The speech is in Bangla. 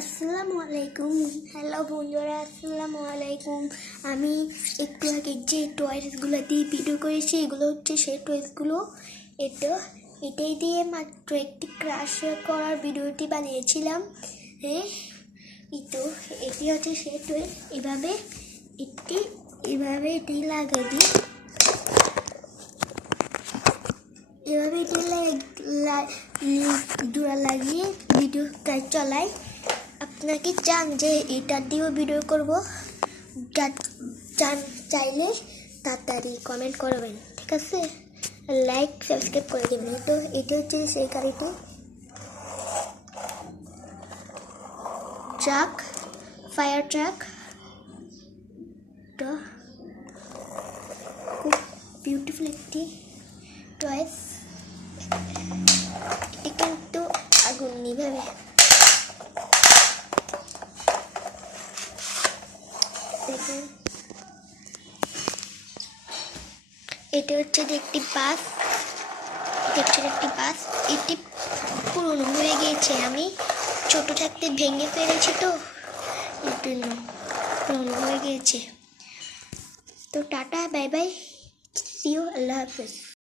আসসালামু আলাইকুম। হ্যালো বন্ধুরা, আসসালামু আলাইকুম। আমি একটু আগে যে টয়েসগুলো দিয়ে ভিডিও করেছি এগুলো হচ্ছে সেই টয়েসগুলো। এটাই দিয়ে মাত্র একটি ক্রাশ করার ভিডিওটি বানিয়েছিলাম। হ্যাঁ, এটি হচ্ছে সেই টয়েস। এটি লাগিয়ে দিই। এভাবে জোড়া লাগিয়ে ভিডিও কাজ চলাই। আপনারা কি চান যে এটা দিয়েও ভিডিও করবো? চাইলে তাড়াতাড়ি কমেন্ট করবেন, ঠিক আছে? লাইক সাবস্ক্রাইব করে দেবেন। তো এটি হচ্ছে সেই গাড়িটি, ট্রাক, ফায়ার ট্রাক। তো খুব বিউটিফুল একটি টয়েস। এটি কিন্তু আগুন নিভাবে। দেখুন, এটা হচ্ছে একটি বাস। এটি পুরনো হয়ে গিয়েছে, আমি ছোট থাকতে ভেঙে ফেলেছি, তো এর জন্য পুরনো হয়ে গিয়েছে। তো tata, bye bye, see you, আল্লাহ হাফেজ।